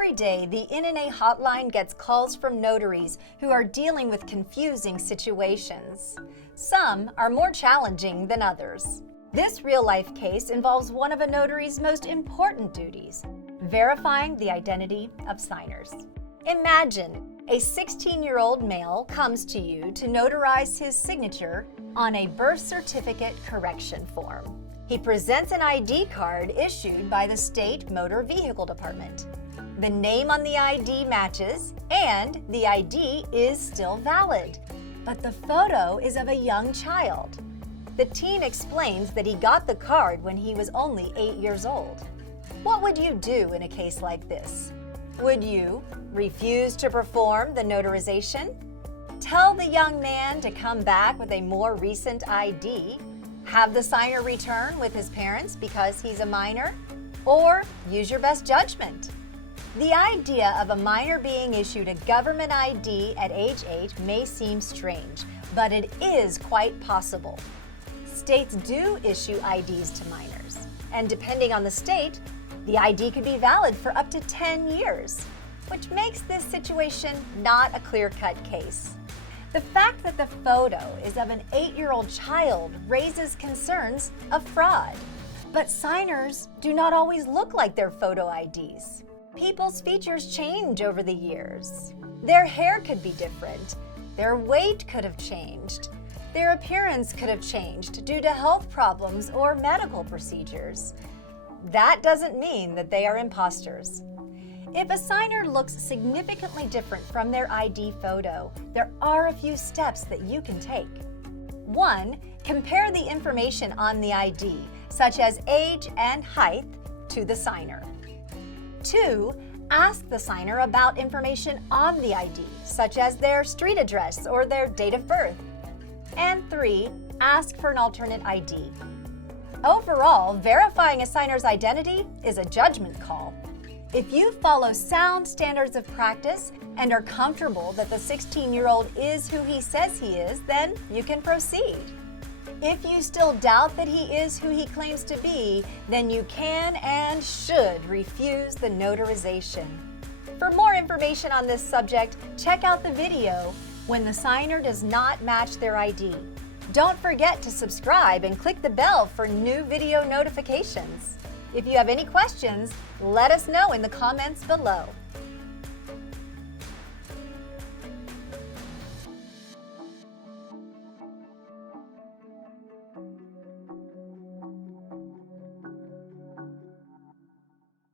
Every day, the NNA hotline gets calls from notaries who are dealing with confusing situations. Some are more challenging than others. This real-life case involves one of a notary's most important duties, verifying the identity of signers. Imagine a 16-year-old male comes to you to notarize his signature on a birth certificate correction form. He presents an ID card issued by the state motor vehicle department. The name on the ID matches, and the ID is still valid, but the photo is of a young child. The team explains that he got the card when he was only 8 years old. What would you do in a case like this? Would you refuse to perform the notarization? Tell the young man to come back with a more recent ID? Have the signer return with his parents because he's a minor? Or use your best judgment? The idea of a minor being issued a government ID at age 8 may seem strange, but it is quite possible. States do issue IDs to minors, and depending on the state, the ID could be valid for up to 10 years, which makes this situation not a clear-cut case. The fact that the photo is of an 8-year-old child raises concerns of fraud. But signers do not always look like their photo IDs. People's features change over the years. Their hair could be different. Their weight could have changed. Their appearance could have changed due to health problems or medical procedures. That doesn't mean that they are imposters. If a signer looks significantly different from their ID photo, there are a few steps that you can take. 1. Compare the information on the ID, such as age and height, to the signer. 2. Ask the signer about information on the ID, such as their street address or their date of birth. And 3. Ask for an alternate ID. Overall, verifying a signer's identity is a judgment call. If you follow sound standards of practice and are comfortable that the 16-year-old is who he says he is, then you can proceed. If you still doubt that he is who he claims to be, then you can and should refuse the notarization. For more information on this subject, check out the video when the signer does not match their ID. Don't forget to subscribe and click the bell for new video notifications. If you have any questions, let us know in the comments below.